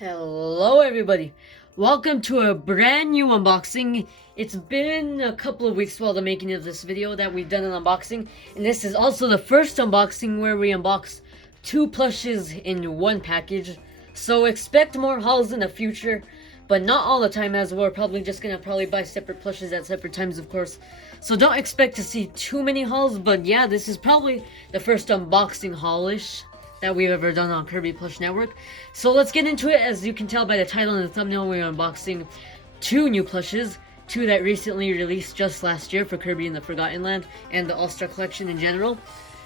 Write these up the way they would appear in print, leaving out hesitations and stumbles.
Hello everybody, welcome to a brand new unboxing. It's been a couple of weeks while the making of this video that we've done an unboxing, and this is also the first unboxing where we unbox two plushes in one package. So expect more hauls in the future, but not all the time, as we're probably just gonna buy separate plushes at separate times, of course. So don't expect to see too many hauls, but yeah, this is probably the first unboxing haul-ish that we've ever done on Kirby Plush Network. So let's get into it. As you can tell by the title and the thumbnail, we're unboxing two new plushes, two that recently released just last year for Kirby in the Forgotten Land and the All-Star Collection in general.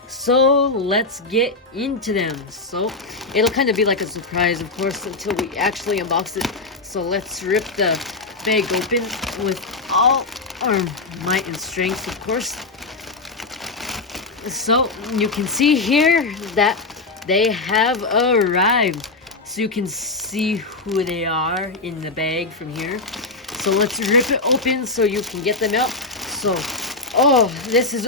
So let's get into them. So it'll kind of be like a surprise, of course, until we actually unbox it. So let's rip the bag open with all our might and strength, of course. So you can see here that they have arrived, so you can see who they are in the bag from here. So let's rip it open so you can get them out. So, this is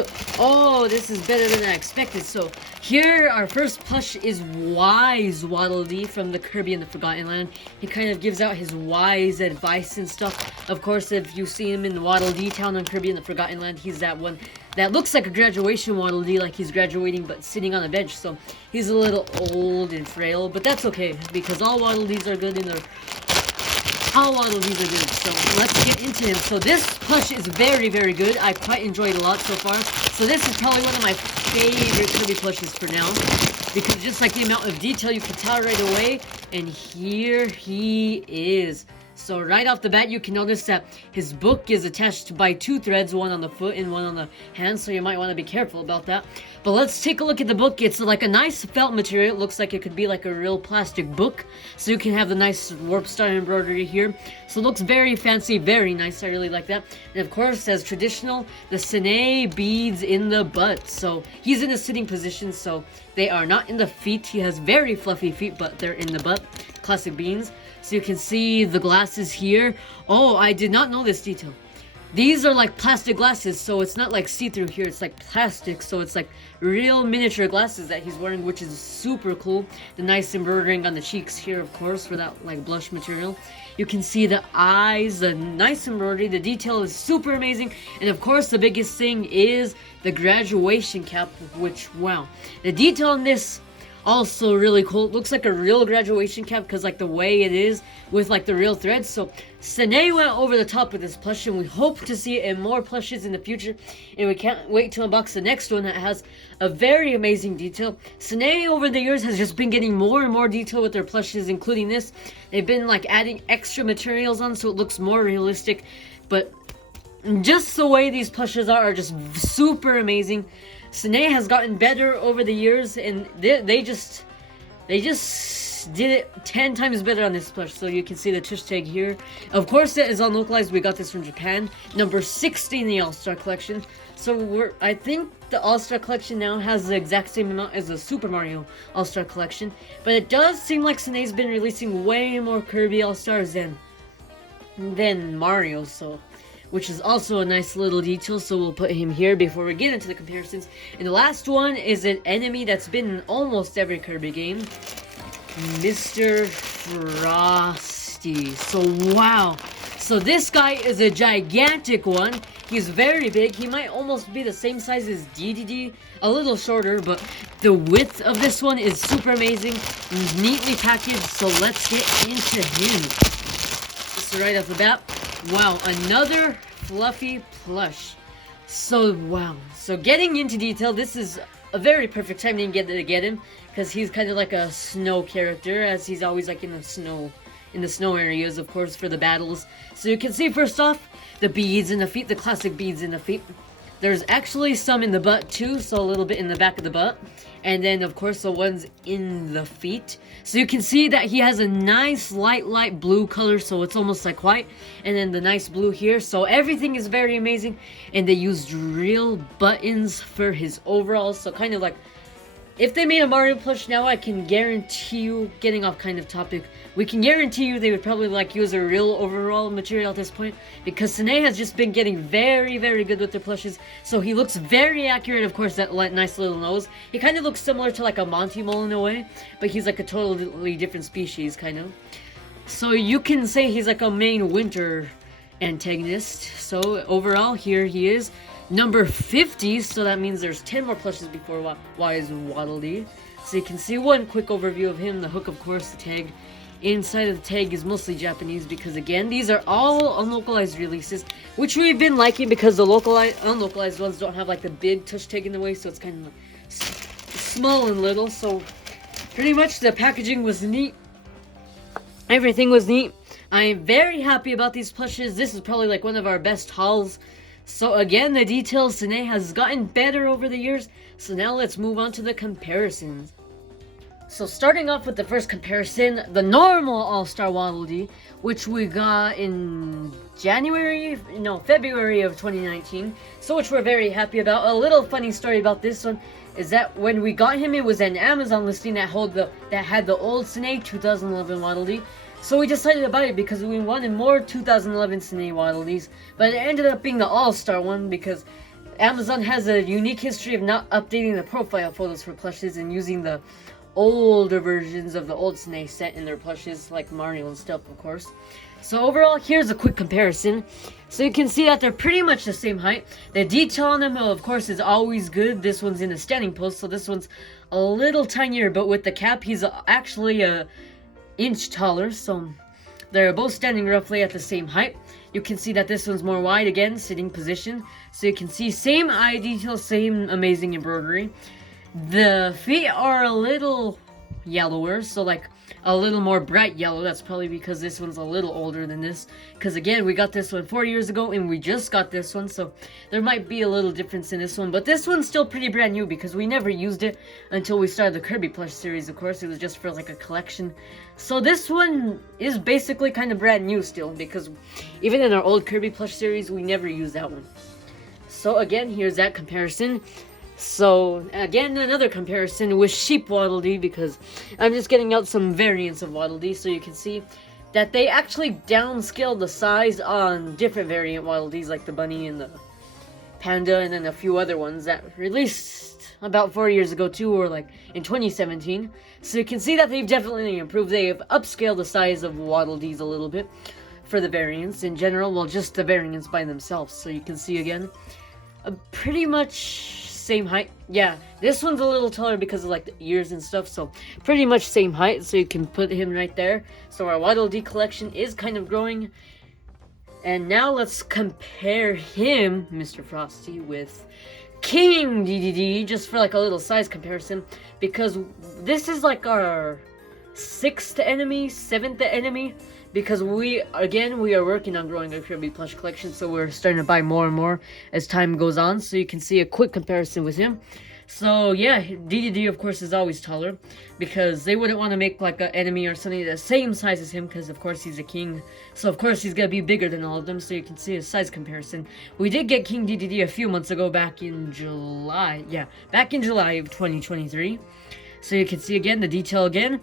better than I expected. So here, our first plush is wise WADDLE DEE from the Kirby in the Forgotten Land. He kind of gives out his wise advice and stuff. Of course, if you see him in the WADDLE DEE town on Kirby in the Forgotten Land, he's that one that looks like a graduation WADDLE DEE, like he's graduating but sitting on a bench. So he's a little old and frail, but that's okay because all WADDLE DEEs are good in their all WADDLE DEEs are good. So let's get into him. So this plush is very, very good. I quite enjoyed it a lot so far. So this is probably one of my favorite Kirby plushes for now, because just like the amount of detail you can tell right away. And here he is. So right off the bat, you can notice that his book is attached by two threads, one on the foot and one on the hand, so you might want to be careful about that. But let's take a look at the book. It's like a nice felt material. It looks like it could be like a real plastic book, so you can have the nice warp star embroidery here. So it looks very fancy, very nice. I really like that. And of course, as traditional, the Sine beads in the butt. So he's in a sitting position, so they are not in the feet. He has very fluffy feet, but they're in the butt. Classic beans. So you can see the glasses here. Oh, I did not know this detail. These are like plastic glasses, so it's not like see-through here, it's like plastic, so it's like real miniature glasses that he's wearing, which is super cool. The nice embroidering on the cheeks here, of course, for that like blush material. You can see the eyes, the nice embroidery, the detail is super amazing, and of course the biggest thing is the graduation cap, which, wow. The detail on this, also really cool. It looks like a real graduation cap because like the way it is with like the real threads. So Sine went over the top with this plush, and we hope to see it in more plushes in the future, and we can't wait to unbox the next one that has a very amazing detail. Sine over the years has just been getting more and more detail with their plushes, including this. They've been like adding extra materials on so it looks more realistic, but just the way these plushes are just super amazing. Sine has gotten better over the years, and they just did it 10 times better on this plush. So you can see the tush tag here. Of course, it is unlocalized. We got this from Japan, number 60 in the All-Star Collection. So I think the All-Star Collection now has the exact same amount as the Super Mario All-Star Collection, but it does seem like Sine's been releasing way more Kirby All-Stars than Mario, so, which is also a nice little detail, so we'll put him here before we get into the comparisons. And the last one is an enemy that's been in almost every Kirby game, Mr. Frosty. So wow, so this guy is a gigantic one. He's very big. He might almost be the same size as DDD, a little shorter, but the width of this one is super amazing, neatly packaged. So let's get into him. So right off the bat, wow, another fluffy plush. So wow, so getting into detail, this is a very perfect time to get him, because he's kind of like a snow character, as he's always like in the snow areas, of course, for the battles. So you can see first off the beads in the feet, the classic beads in the feet. There's actually some in the butt too, so a little bit in the back of the butt. And then, of course, the ones in the feet. So you can see that he has a nice light blue color, so it's almost like white. And then the nice blue here. So everything is very amazing. And they used real buttons for his overalls. So kind of like, if they made a Mario plush now, I can guarantee you, getting off kind of topic, we can guarantee you they would probably like use a real overall material at this point, because Sine has just been getting very, very good with their plushes. So he looks very accurate. Of course, that nice little nose. He kind of looks similar to like a Monty Mole in a way, but he's like a totally different species, kind of. So you can say he's like a main winter antagonist. So overall, here he is, number 50. So that means there's 10 more plushes before Wise WADDLE DEE. So you can see one quick overview of him. The hook, of course, the tag. Inside of the tag is mostly Japanese because, again, these are all unlocalized releases, which we've been liking because the unlocalized ones don't have like the big touch tag in the way, so it's kind of small and little. So pretty much the packaging was neat. Everything was neat. I'm very happy about these plushes. This is probably like one of our best hauls. So again, the details today has gotten better over the years. So now let's move on to the comparisons. So starting off with the first comparison, the normal All-Star WADDLE DEE, which we got in February of 2019. So which we're very happy about. A little funny story about this one is that when we got him, it was an Amazon listing that had the old Sine 2011 WADDLE DEE. So we decided to buy it because we wanted more 2011 Sine WADDLE DEEs, but it ended up being the All-Star one because Amazon has a unique history of not updating the profile photos for plushes and using the older versions of the old Sine set in their plushes, like Mario and stuff, of course. So overall, here's a quick comparison. So you can see that they're pretty much the same height. The detail on them, of course, is always good. This one's in a standing pose, so this one's a little tinier, but with the cap, he's actually a inch taller, so they're both standing roughly at the same height. You can see that this one's more wide, again, sitting position. So you can see same eye detail, same amazing embroidery. The feet are a little yellower, so like a little more bright yellow. That's probably because this one's a little older than this, because again, we got this one 4 years ago and we just got this one, so there might be a little difference in this one, but this one's still pretty brand new because we never used it until we started the Kirby plush series. Of course, it was just for like a collection. So this one is basically kind of brand new still, because even in our old Kirby plush series, we never used that one. So again, here's that comparison. So again, another comparison with Sheep WADDLE DEE, because I'm just getting out some variants of WADDLE DEE so you can see that they actually downscaled the size on different variant WADDLE DEEs, like the bunny and the panda, and then a few other ones that released about 4 years ago too, or like in 2017. So you can see that they've definitely improved. They have upscaled the size of WADDLE DEEs a little bit for the variants in general, well, just the variants by themselves. So you can see again, pretty much same height. Yeah, this one's a little taller because of like the ears and stuff, so pretty much same height, so you can put him right there. So our WADDLE DEE collection is kind of growing. And now let's compare him, Mr. Frosty, with King DDD, just for like a little size comparison, because this is like our 6th enemy, 7th enemy, because we are working on growing a Kirby plush collection, so we're starting to buy more and more as time goes on. So you can see a quick comparison with him. So yeah, DDD of course is always taller, because they wouldn't want to make like an enemy or something the same size as him, because of course he's a king, so of course he's gonna be bigger than all of them. So you can see a size comparison. We did get King DDD a few months ago, back in July, yeah, back in July of 2023. So you can see again the detail again.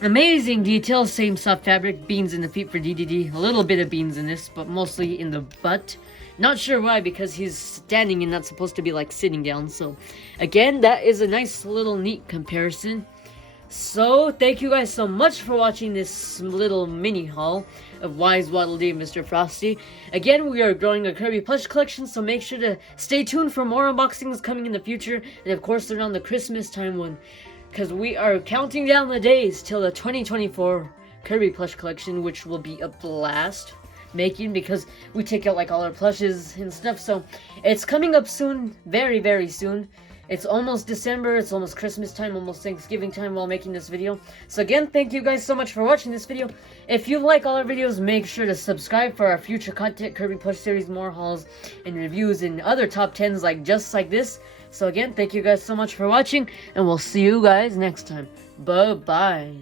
Amazing detail, same soft fabric, beans in the feet for DDD, a little bit of beans in this, but mostly in the butt. Not sure why, because he's standing and not supposed to be like sitting down. So again, that is a nice little neat comparison. So thank you guys so much for watching this little mini haul of Wise WADDLE DEE and Mr. Frosty. Again, we are growing a Kirby plush collection, so make sure to stay tuned for more unboxings coming in the future, and of course around the Christmas time one, because we are counting down the days till the 2024 Kirby plush collection, which will be a blast making, because we take out like all our plushes and stuff. So it's coming up soon, very, very soon. It's almost December, it's almost Christmas time, almost Thanksgiving time while making this video. So again, thank you guys so much for watching this video. If you like all our videos, make sure to subscribe for our future content, Kirby plush series, more hauls and reviews, and other top 10s like just like this. So again, thank you guys so much for watching, and we'll see you guys next time. Bye-bye.